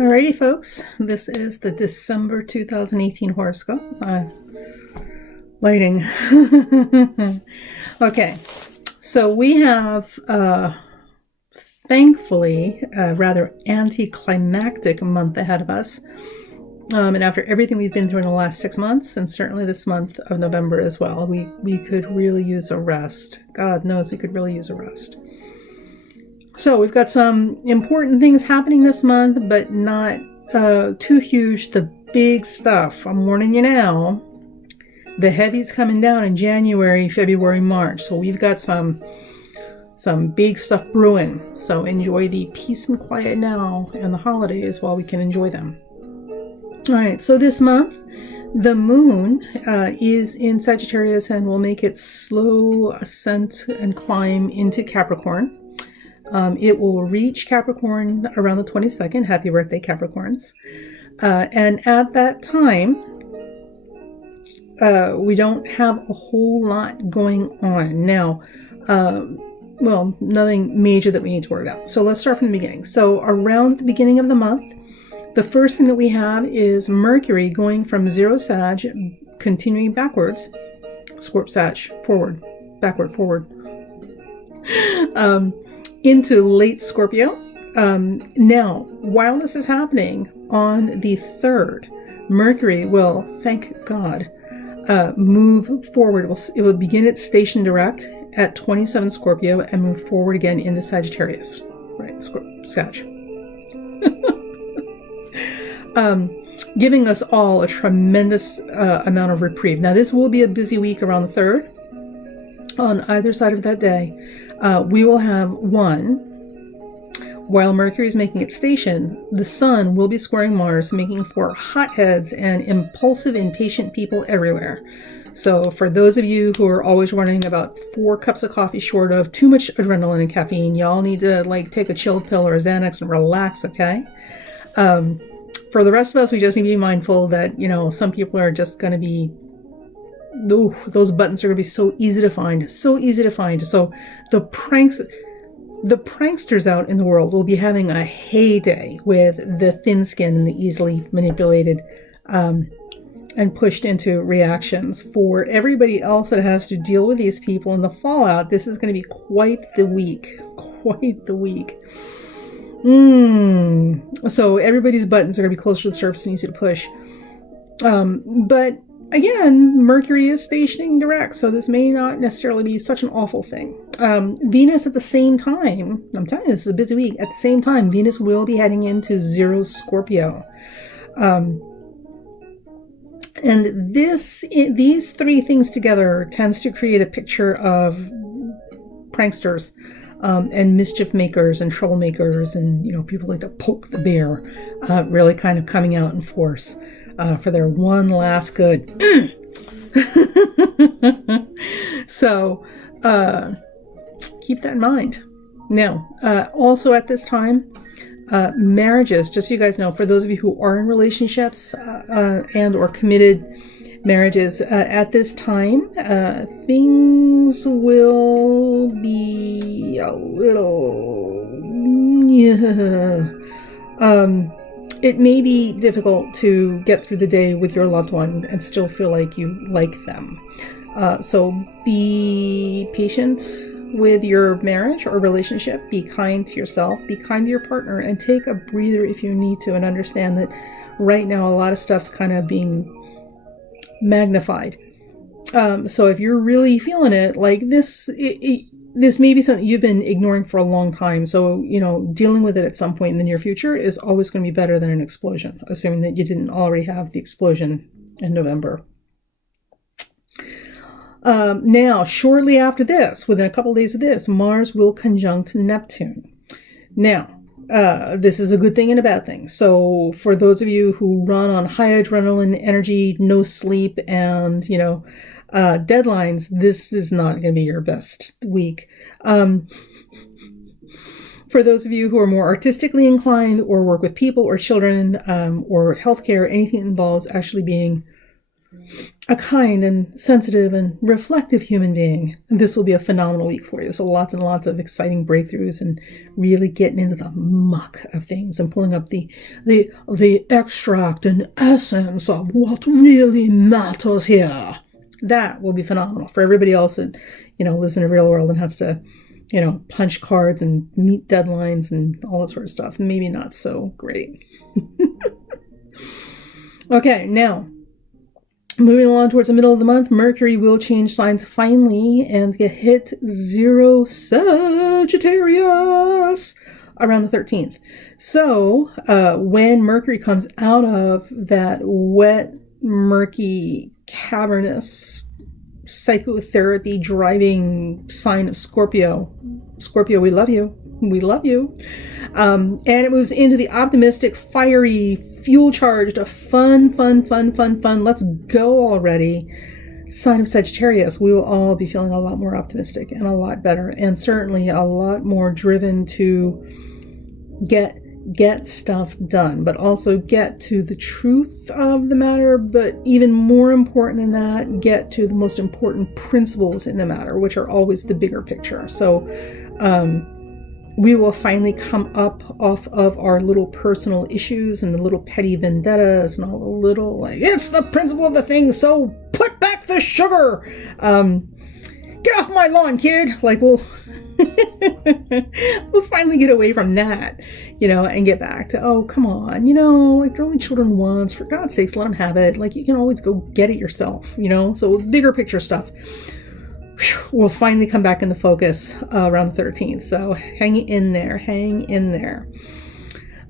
Alrighty, folks, this is the December 2018 horoscope. Lighting. Okay, so we have, thankfully, a rather anticlimactic month ahead of us. And after everything we've been through in the last 6 months, and certainly this month of November as well, we could really use a rest. God knows we could really use a rest. So we've got some important things happening this month, but not too huge. The big stuff, I'm warning you now, the heavy's coming down in January, February, March. So we've got some big stuff brewing. So enjoy the peace and quiet now and the holidays while we can enjoy them. All right, so this month, the moon is in Sagittarius and will make its slow ascent and climb into Capricorn. It will reach Capricorn around the 22nd. Happy birthday, Capricorns. And at that time, we don't have a whole lot going on. Now, well, nothing major that we need to worry about. So let's start from the beginning. So around the beginning of the month, the first thing that we have is Mercury going from 0 Sag, continuing backwards, Scorp Sag, forward, backward, forward, into late Scorpio. Now, while this is happening on the 3rd, Mercury will, thank God, move forward. It will begin its station direct at 27 Scorpio and move forward again into Sagittarius. Right, Sag. Giving us all a tremendous amount of reprieve. Now, this will be a busy week around the 3rd. On either side of that day, we will have while Mercury is making its station, the Sun will be squaring Mars, making for hotheads and impulsive, impatient people everywhere. So for those of you who are always running about 4 cups of coffee short of too much adrenaline and caffeine, y'all need to take a chill pill or a Xanax and relax, okay? For the rest of us, we just need to be mindful that, some people are just going to be, those buttons are going to be so easy to find. So the pranksters out in the world will be having a heyday with the thin skin and the easily manipulated and pushed into reactions. For everybody else that has to deal with these people and the fallout, this is going to be quite the week. So everybody's buttons are going to be closer to the surface and easy to push. But again, Mercury is stationing direct, so this may not necessarily be such an awful thing. Venus at the same time, I'm telling you, this is a busy week. At the same time, Venus will be heading into 0 Scorpio. And these 3 things together tends to create a picture of pranksters and mischief makers and troublemakers and, people like to poke the bear, really kind of coming out in force. For their one last good. So, keep that in mind. Now, also at this time, marriages, just so you guys know, for those of you who are in relationships and or committed marriages, at this time, things will be a little, it may be difficult to get through the day with your loved one and still feel like you like them. So be patient with your marriage or relationship. Be kind to yourself. Be kind to your partner. And take a breather if you need to. And understand that right now a lot of stuff's kind of being magnified. So if you're really feeling it, like this... This may be something you've been ignoring for a long time. So, dealing with it at some point in the near future is always going to be better than an explosion, assuming that you didn't already have the explosion in November. Now, shortly after this, within a couple of days of this, Mars will conjunct Neptune. Now, this is a good thing and a bad thing. So for those of you who run on high adrenaline energy, no sleep, and, deadlines, this is not going to be your best week. For those of you who are more artistically inclined or work with people or children or healthcare, anything that involves actually being a kind and sensitive and reflective human being, this will be a phenomenal week for you. So lots and lots of exciting breakthroughs and really getting into the muck of things and pulling up the extract and essence of what really matters here. That will be phenomenal for everybody else that, lives in a real world and has to, punch cards and meet deadlines and all that sort of stuff. Maybe not so great. Okay, now, moving along towards the middle of the month, Mercury will change signs finally and hit 0 Sagittarius around the 13th. So when Mercury comes out of that wet, murky, cavernous, psychotherapy driving sign of Scorpio, we love you. We love you. And it moves into the optimistic, fiery, fuel-charged, fun. Let's go already. Sign of Sagittarius. We will all be feeling a lot more optimistic and a lot better, and certainly a lot more driven to get stuff done, but also get to the truth of the matter. But even more important than that, get to the most important principles in the matter, which are always the bigger picture. So, we will finally come up off of our little personal issues and the little petty vendettas and all the little, it's the principle of the thing, so put back the sugar. Get off my lawn, kid. We'll we'll finally get away from that, and get back to, oh, come on, they're only children once. For God's sakes, let them have it. You can always go get it yourself, So bigger picture stuff will finally come back into focus around the 13th. So hang in there.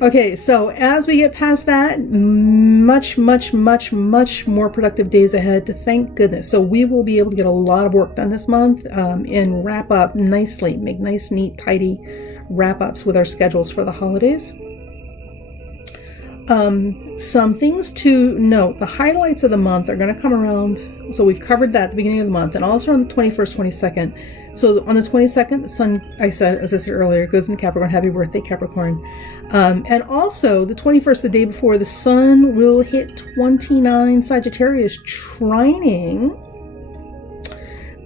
Okay, so as we get past that, much more productive days ahead, thank goodness. So we will be able to get a lot of work done this month and wrap up nicely, make nice, neat, tidy wrap-ups with our schedules for the holidays. Some things to note. The highlights of the month are going to come around. So we've covered that at the beginning of the month, and also on the 21st, 22nd. So on the 22nd, the sun, as I said earlier, goes into Capricorn. Happy birthday, Capricorn. And also the 21st, the day before, the sun will hit 29 Sagittarius, trining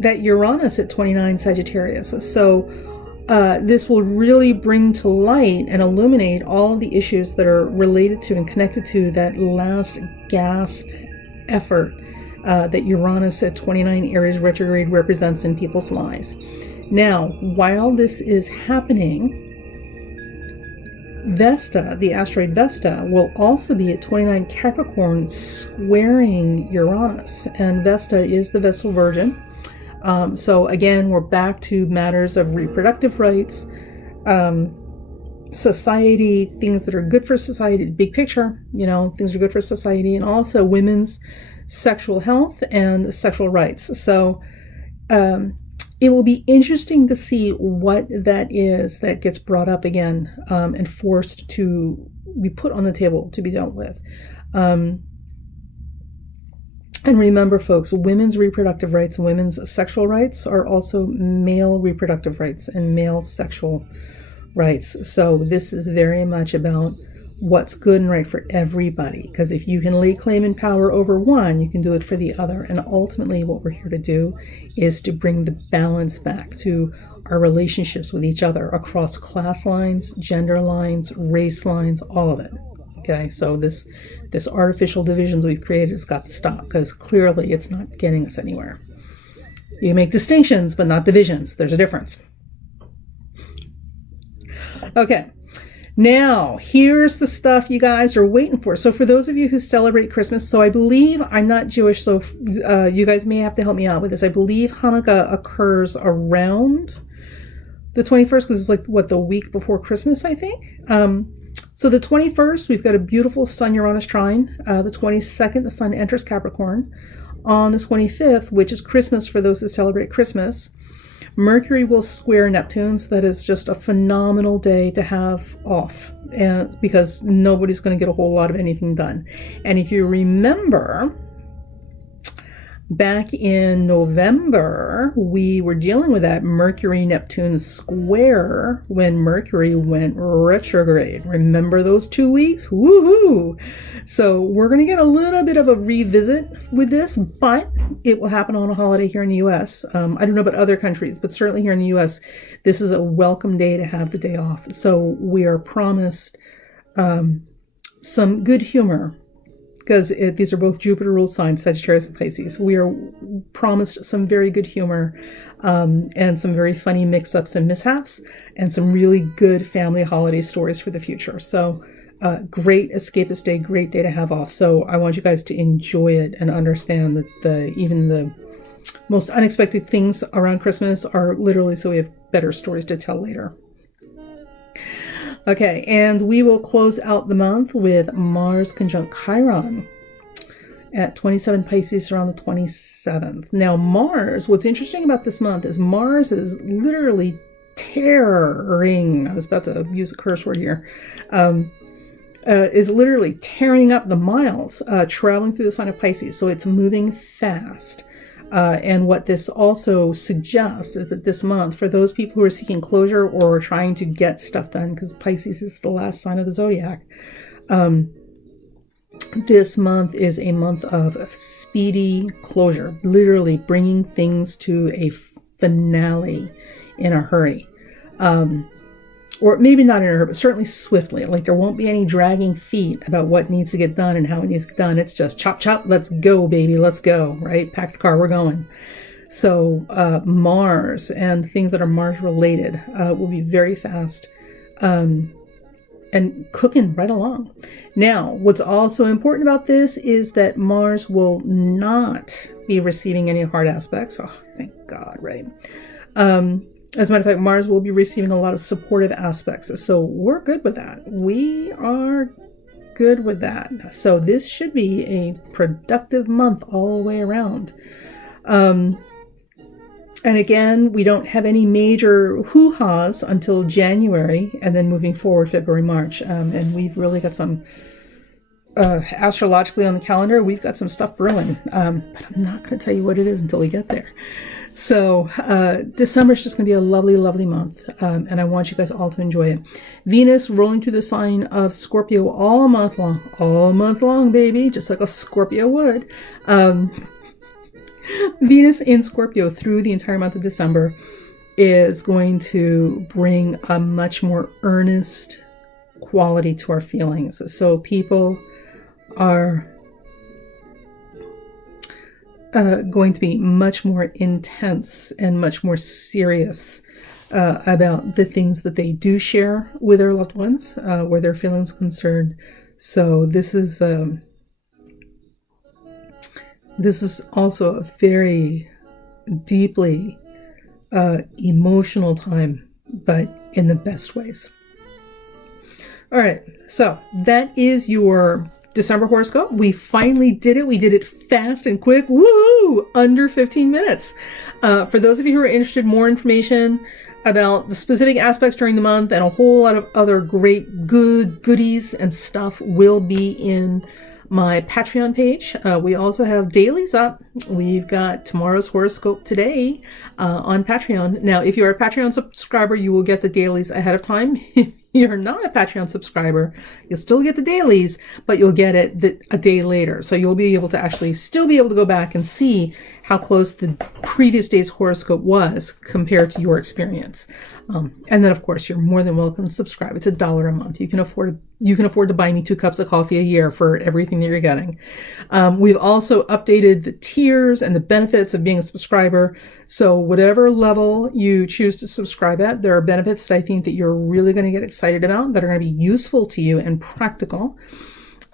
that Uranus at 29 Sagittarius. So this will really bring to light and illuminate all the issues that are related to and connected to that last gasp effort that Uranus at 29 Aries retrograde represents in people's lives. Now, while this is happening, Vesta, the asteroid Vesta, will also be at 29 Capricorn, squaring Uranus. And Vesta is the Vestal Virgin. So again, we're back to matters of reproductive rights, society, things that are good for society, the big picture, things are good for society, and also women's sexual health and sexual rights. So it will be interesting to see what that is that gets brought up again and forced to be put on the table to be dealt with. And remember, folks, women's reproductive rights and women's sexual rights are also male reproductive rights and male sexual rights. So this is very much about what's good and right for everybody. Because if you can lay claim and power over one, you can do it for the other. And ultimately, what we're here to do is to bring the balance back to our relationships with each other across class lines, gender lines, race lines, all of it. Okay, so this artificial divisions we've created has got to stop, because clearly it's not getting us anywhere. You can make distinctions, but not divisions. There's a difference. Okay, now here's the stuff you guys are waiting for. So for those of you who celebrate Christmas, so I believe, I'm not Jewish, so you guys may have to help me out with this. I believe Hanukkah occurs around the 21st, because it's the week before Christmas, I think. So the 21st, we've got a beautiful Sun-Uranus trine. The 22nd, the sun enters Capricorn. On the 25th, which is Christmas for those who celebrate Christmas, Mercury will square Neptune. So that is just a phenomenal day to have off, and because nobody's going to get a whole lot of anything done. And if you remember, back in November, year, we were dealing with that Mercury-Neptune square when Mercury went retrograde. Remember those 2 weeks? Woohoo! So we're going to get a little bit of a revisit with this, but it will happen on a holiday here in the U.S. I don't know about other countries, but certainly here in the U.S., this is a welcome day to have the day off. So we are promised some good humor, because these are both Jupiter ruled signs, Sagittarius and Pisces. We are promised some very good humor and some very funny mix-ups and mishaps and some really good family holiday stories for the future. So great escapist day, great day to have off. So I want you guys to enjoy it and understand that even the most unexpected things around Christmas are literally so we have better stories to tell later. Okay, and we will close out the month with Mars conjunct Chiron at 27 Pisces around the 27th. Now, Mars, what's interesting about this month is Mars is literally tearing, I was about to use a curse word here, is literally tearing up the miles, traveling through the sign of Pisces. So it's moving fast. And what this also suggests is that this month, for those people who are seeking closure or trying to get stuff done, because Pisces is the last sign of the zodiac, this month is a month of speedy closure, literally bringing things to a finale in a hurry. Or maybe not in a hurry, but certainly swiftly. Like there won't be any dragging feet about what needs to get done and how it needs to get done. It's just chop, chop, let's go, baby, let's go, right? Pack the car, we're going. So Mars and things that are Mars related will be very fast and cooking right along. Now, what's also important about this is that Mars will not be receiving any hard aspects. Oh, thank God, right? As a matter of fact, Mars will be receiving a lot of supportive aspects. So we're good with that. We are good with that. So this should be a productive month all the way around. And again, we don't have any major hoo-has until January, and then moving forward, February, March. And we've really got some, astrologically on the calendar, we've got some stuff brewing. But I'm not going to tell you what it is until we get there. So December is just going to be a lovely, lovely month, and I want you guys all to enjoy it. Venus rolling through the sign of Scorpio all month long, baby, just like a Scorpio would. Venus in Scorpio through the entire month of December is going to bring a much more earnest quality to our feelings. So people are going to be much more intense and much more serious about the things that they do share with their loved ones, where their feelings are concerned. So this is also a very deeply emotional time, but in the best ways. All right, so that is your December horoscope. We finally did it. We did it fast and quick. Woo! Under 15 minutes. For those of you who are interested in more information about the specific aspects during the month and a whole lot of other great goodies and stuff will be in my Patreon page. We also have dailies up. We've got tomorrow's horoscope today on Patreon. Now, if you're a Patreon subscriber, you will get the dailies ahead of time. You're not a Patreon subscriber, you'll still get the dailies, but you'll get it a day later. So you'll be able to actually still be able to go back and see how close the previous day's horoscope was compared to your experience. And then, of course, you're more than welcome to subscribe. It's $1 a month. You can afford to buy me 2 cups of coffee a year for everything that you're getting. We've also updated the tiers and the benefits of being a subscriber. So whatever level you choose to subscribe at, there are benefits that I think that you're really going to get excited about, that are going to be useful to you and practical.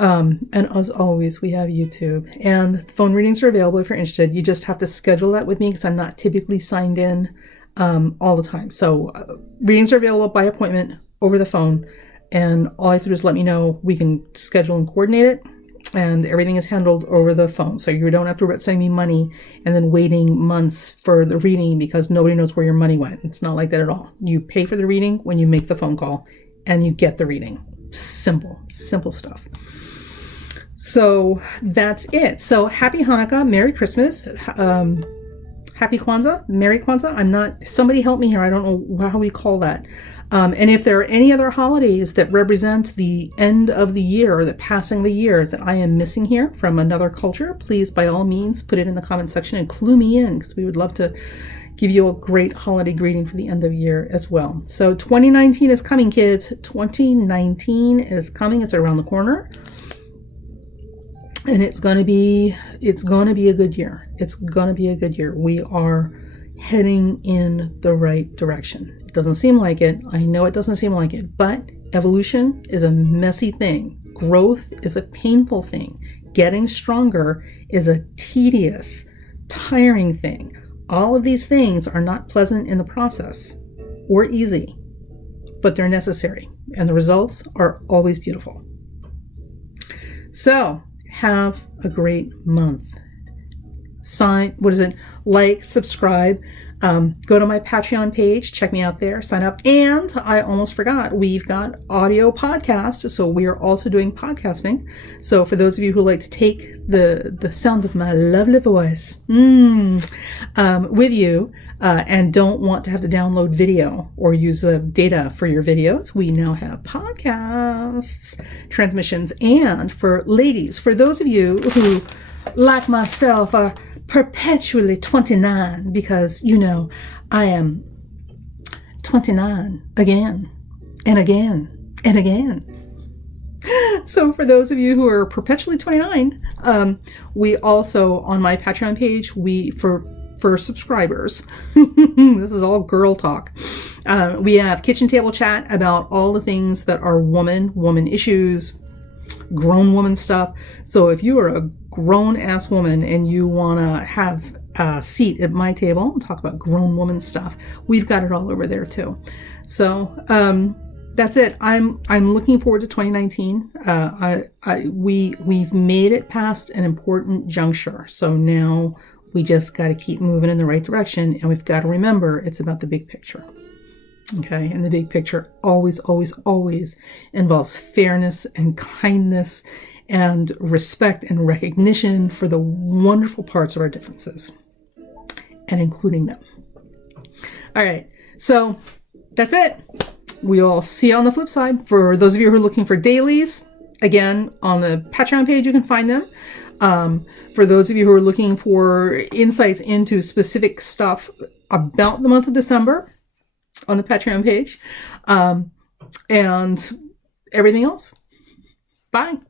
And as always, we have YouTube, and phone readings are available if you're interested. You just have to schedule that with me because I'm not typically signed in all the time. So readings are available by appointment over the phone, and all I have to do is let me know. We can schedule and coordinate it, and everything is handled over the phone. So you don't have to worry about sending me money and then waiting months for the reading because nobody knows where your money went. It's not like that at all. You pay for the reading when you make the phone call and you get the reading. Simple stuff. So that's it. So happy Hanukkah, Merry Christmas. Happy Kwanzaa, Merry Kwanzaa. I'm not, somebody help me here. I don't know how we call that. And if there are any other holidays that represent the end of the year or the passing of the year that I am missing here from another culture, please, by all means, put it in the comment section and clue me in, because we would love to give you a great holiday greeting for the end of the year as well. So 2019 is coming, kids. 2019 is coming. It's around the corner. And it's going to be a good year. It's going to be a good year. We are heading in the right direction. It doesn't seem like it. I know it doesn't seem like it, but evolution is a messy thing. Growth is a painful thing. Getting stronger is a tedious, tiring thing. All of these things are not pleasant in the process or easy, but they're necessary, and the results are always beautiful. So, have a great month. Like, subscribe, go to my Patreon page, check me out there, sign up. And I almost forgot, we've got audio podcast. So we are also doing podcasting. So for those of you who like to take the sound of my lovely voice with you, and don't want to have to download video or use the data for your videos, we now have podcasts, transmissions. And for ladies, for those of you who, like myself, are perpetually 29, because, you know, I am 29 again and again and again. So for those of you who are perpetually 29, we also, on my Patreon page, for subscribers, this is all girl talk, we have kitchen table chat about all the things that are woman issues, grown woman stuff. So if you are a grown ass woman and you want to have a seat at my table and talk about grown woman stuff, we've got it all over there too. So that's it. I'm looking forward to 2019. We've made it past an important juncture. So now we just got to keep moving in the right direction, and we've got to remember it's about the big picture. Okay, and the big picture always involves fairness and kindness and respect and recognition for the wonderful parts of our differences and including them. All right, so that's it. We'll see you on the flip side. For those of you who are looking for dailies, again, on the Patreon page, you can find them. For those of you who are looking for insights into specific stuff about the month of December, on the Patreon page, and everything else. Bye.